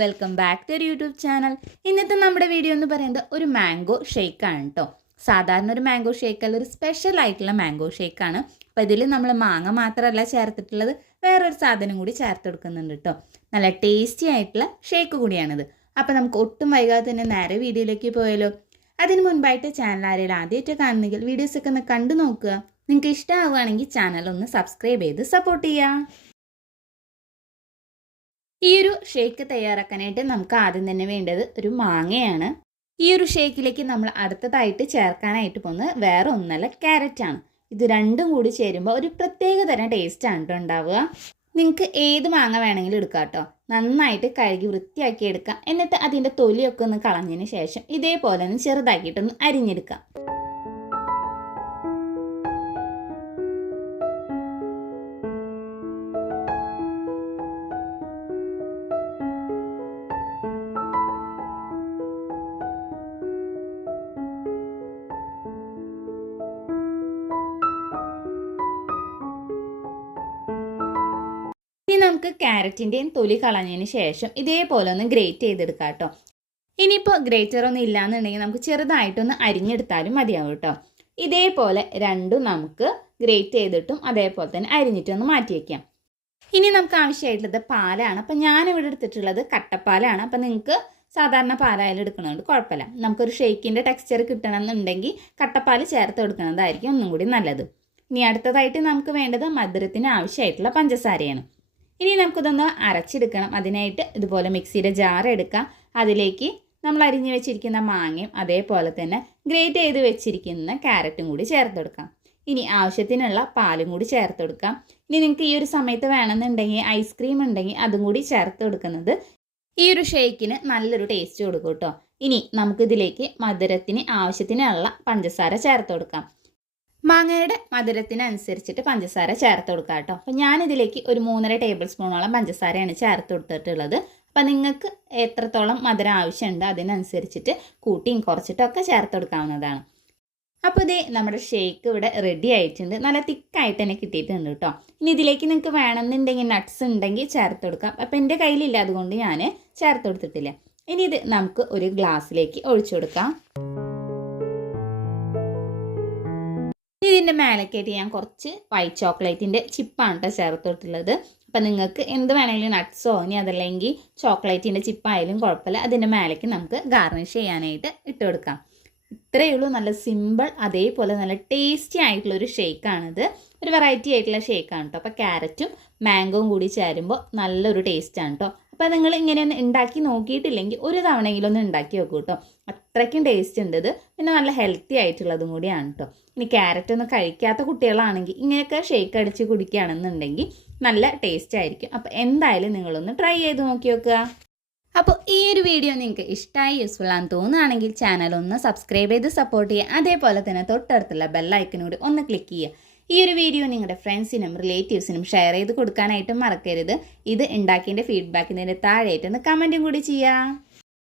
Welcome back to YouTube channel. ഇന്നത്തെ നമ്മുടെ video എന്ന് പറയുന്നത് ഒരു മാംഗോ ഷേക്കാണ് കേട്ടോ. സാധാരണ ഒരു മാംഗോ ഷേക്കല്ല, ഒരു സ്പെഷ്യൽ ആയിട്ടുള്ള മാംഗോ ഷേക്കാണ്. അപ്പോൾ ഇതിൽ നമ്മൾ മാങ്ങ മാത്രമല്ല ചേർത്തിട്ടുള്ളത്, വേറൊരു സാധനം കൂടി ചേർത്ത് കൊടുക്കുന്നുണ്ട് കേട്ടോ. നല്ല ടേസ്റ്റി ആയിട്ടുള്ള ഷേക്ക് കൂടിയാണിത്. അപ്പോൾ നമുക്ക് ഒട്ടും വൈകാതെ തന്നെ നേരെ വീഡിയോയിലേക്ക് പോയാലോ. അതിന് മുൻപായിട്ട് ചാനൽ ആരെങ്കിലും ആദ്യമായിട്ട് കാണുന്നെങ്കിൽ വീഡിയോസൊക്കെ ഒന്ന് കണ്ടു നോക്കുക. നിങ്ങൾക്ക് ഇഷ്ടമാവുകയാണെങ്കിൽ ചാനൽ ഒന്ന് സബ്സ്ക്രൈബ് ചെയ്ത് സപ്പോർട്ട് ചെയ്യുക. ഈ ഒരു ഷേക്ക് തയ്യാറാക്കാനായിട്ട് നമുക്ക് ആദ്യം തന്നെ വേണ്ടത് ഒരു മാങ്ങയാണ്. ഈ ഒരു ഷേക്കിലേക്ക് നമ്മൾ അടുത്തതായിട്ട് ചേർക്കാനായിട്ട് പോകുന്നത് വേറെ ഒന്നല്ല, ക്യാരറ്റാണ്. ഇത് രണ്ടും കൂടി ചേരുമ്പോൾ ഒരു പ്രത്യേക തരം ടേസ്റ്റാണ് കേട്ടോ ഉണ്ടാവുക. നിങ്ങൾക്ക് ഏത് മാങ്ങ വേണമെങ്കിലും എടുക്കാം കേട്ടോ. നന്നായിട്ട് കഴുകി വൃത്തിയാക്കി എടുക്കാം. എന്നിട്ട് അതിൻ്റെ തൊലിയൊക്കെ ഒന്ന് കളഞ്ഞതിന് ശേഷം ഇതേപോലെ ഒന്ന് ചെറുതാക്കിയിട്ടൊന്ന് അരിഞ്ഞെടുക്കാം. ഇനി നമുക്ക് ക്യാരറ്റിൻ്റെയും തൊലി കളഞ്ഞതിന് ശേഷം ഇതേപോലെ ഒന്ന് ഗ്രേറ്റ് ചെയ്തെടുക്കാം കേട്ടോ. ഇനിയിപ്പോൾ ഗ്രേറ്ററൊന്നും ഇല്ലയെന്നുണ്ടെങ്കിൽ നമുക്ക് ചെറുതായിട്ടൊന്ന് അരിഞ്ഞെടുത്താലും മതിയാവും കേട്ടോ. ഇതേപോലെ രണ്ടും നമുക്ക് ഗ്രേറ്റ് ചെയ്തിട്ടും അതേപോലെ തന്നെ അരിഞ്ഞിട്ടൊന്ന് മാറ്റി വയ്ക്കാം. ഇനി നമുക്ക് ആവശ്യമായിട്ടുള്ളത് പാലാണ്. അപ്പം ഞാനിവിടെ എടുത്തിട്ടുള്ളത് കട്ടപ്പാലാണ്. അപ്പം നിങ്ങൾക്ക് സാധാരണ പാലായാലും എടുക്കണതുകൊണ്ട് കുഴപ്പമില്ല. നമുക്കൊരു ഷേക്കിൻ്റെ ടെക്സ്ചർ കിട്ടണമെന്നുണ്ടെങ്കിൽ കട്ടപ്പാൽ ചേർത്ത് കൊടുക്കുന്നതായിരിക്കും ഒന്നും കൂടി നല്ലത്. ഇനി അടുത്തതായിട്ട് നമുക്ക് വേണ്ടത് മധുരത്തിന് ആവശ്യമായിട്ടുള്ള പഞ്ചസാരയാണ്. ഇനി നമുക്കിതൊന്ന് അരച്ചെടുക്കണം. അതിനായിട്ട് ഇതുപോലെ മിക്സിയുടെ ജാർ എടുക്കാം. അതിലേക്ക് നമ്മൾ അരിഞ്ഞു വെച്ചിരിക്കുന്ന മാങ്ങയും അതേപോലെ തന്നെ ഗ്രേറ്റ് ചെയ്ത് വെച്ചിരിക്കുന്ന ക്യാരറ്റും കൂടി ചേർത്ത് കൊടുക്കാം. ഇനി ആവശ്യത്തിനുള്ള പാലും കൂടി ചേർത്ത് കൊടുക്കാം. ഇനി നിങ്ങൾക്ക് ഈ ഒരു സമയത്ത് വേണമെന്നുണ്ടെങ്കിൽ ഐസ്ക്രീം ഉണ്ടെങ്കിൽ അതും കൂടി ചേർത്ത് കൊടുക്കുന്നത് ഈ ഒരു ഷേക്കിന് നല്ലൊരു ടേസ്റ്റ് കൊടുക്കും കേട്ടോ. ഇനി നമുക്കിതിലേക്ക് മധുരത്തിന് ആവശ്യത്തിനുള്ള പഞ്ചസാര ചേർത്ത് കൊടുക്കാം. മാങ്ങയുടെ മധുരത്തിനനുസരിച്ചിട്ട് പഞ്ചസാര ചേർത്ത് കൊടുക്കാം കേട്ടോ. അപ്പം ഞാനിതിലേക്ക് ഒരു 3.5 ടേബിൾ സ്പൂണോളം പഞ്ചസാരയാണ് ചേർത്ത് കൊടുത്തിട്ടുള്ളത്. അപ്പം നിങ്ങൾക്ക് എത്രത്തോളം മധുരം ആവശ്യമുണ്ട് അതിനനുസരിച്ചിട്ട് കൂട്ടിയും കുറച്ചിട്ടൊക്കെ ചേർത്ത് കൊടുക്കാവുന്നതാണ്. അപ്പോൾ ഇതേ നമ്മുടെ ഷേക്ക് ഇവിടെ റെഡി ആയിട്ടുണ്ട്. നല്ല തിക്കായിട്ട് തന്നെ കിട്ടിയിട്ടുണ്ട് കേട്ടോ. ഇനി ഇതിലേക്ക് നിങ്ങൾക്ക് വേണമെന്നുണ്ടെങ്കിൽ നട്ട്സ് ഉണ്ടെങ്കിൽ ചേർത്ത് കൊടുക്കാം. അപ്പം എൻ്റെ കയ്യിലില്ല, അതുകൊണ്ട് ഞാൻ ചേർത്ത് കൊടുത്തിട്ടില്ല. ഇനി ഇത് നമുക്ക് ഒരു ഗ്ലാസ്സിലേക്ക് ഒഴിച്ചു കൊടുക്കാം. ഇതിൻ്റെ മേലേക്കായിട്ട് ഞാൻ കുറച്ച് വൈറ്റ് ചോക്ലേറ്റിൻ്റെ ചിപ്പാണ് കേട്ടോ ചേർത്തിട്ടുള്ളത്. അപ്പം നിങ്ങൾക്ക് എന്ത് വേണമെങ്കിലും നട്ട്സോ ഇനി അതല്ലെങ്കിൽ ചോക്ലേറ്റിൻ്റെ ചിപ്പായാലും കുഴപ്പമില്ല. അതിൻ്റെ മേലേക്ക് നമുക്ക് ഗാർണിഷ് ചെയ്യാനായിട്ട് ഇട്ട് കൊടുക്കാം. ഇത്രയേ ഉള്ളൂ. നല്ല സിമ്പിൾ, അതേപോലെ നല്ല ടേസ്റ്റി ആയിട്ടുള്ളൊരു ഷേക്കാണിത്. ഒരു വെറൈറ്റി ആയിട്ടുള്ള ഷേക്കാണ് കേട്ടോ. അപ്പോൾ ക്യാരറ്റും മാംഗോയും കൂടി ചേരുമ്പോൾ നല്ലൊരു ടേസ്റ്റാണ് കേട്ടോ. അപ്പോൾ നിങ്ങൾ ഇങ്ങനെയൊന്ന് ഉണ്ടാക്കി നോക്കിയിട്ടില്ലെങ്കിൽ ഒരു തവണയെങ്കിലും ഒന്ന് ഉണ്ടാക്കി വെക്കൂ കേട്ടോ. അത്രയ്ക്കും ടേസ്റ്റ് ഉണ്ട് ഇത്. പിന്നെ നല്ല ഹെൽത്തി ആയിട്ടുള്ളതും കൂടിയാണ് കേട്ടോ. ഇനി ക്യാരറ്റ് ഒന്നും കഴിക്കാത്ത കുട്ടികളാണെങ്കിൽ ഇങ്ങനെയൊക്കെ ഷേക്ക് അടിച്ച് കുടിക്കുകയാണെന്നുണ്ടെങ്കിൽ നല്ല ടേസ്റ്റ് ആയിരിക്കും. അപ്പോൾ എന്തായാലും നിങ്ങളൊന്ന് ട്രൈ ചെയ്ത് നോക്കി നോക്കുക. അപ്പോൾ ഈ ഒരു വീഡിയോ നിങ്ങൾക്ക് ഇഷ്ടമായി യൂസ്ഫുൾ ആണെന്ന് തോന്നുകയാണെങ്കിൽ ചാനൽ ഒന്ന് സബ്സ്ക്രൈബ് ചെയ്ത് സപ്പോർട്ട് ചെയ്യുക. അതേപോലെ തന്നെ തൊട്ടടുത്തുള്ള ബെല്ലൈക്കനോട് ഒന്ന് ക്ലിക്ക് ചെയ്യുക. ഈ ഒരു വീഡിയോ നിങ്ങളുടെ ഫ്രണ്ട്സിനും റിലേറ്റീവ്സിനും ഷെയർ ചെയ്ത് കൊടുക്കാനായിട്ടും മറക്കരുത്. ഇത് ഉണ്ടാക്കിയതിൻ്റെ ഫീഡ്ബാക്കിൻ്റെ താഴെയായിട്ടൊന്ന് കമൻറ്റും കൂടി ചെയ്യുക.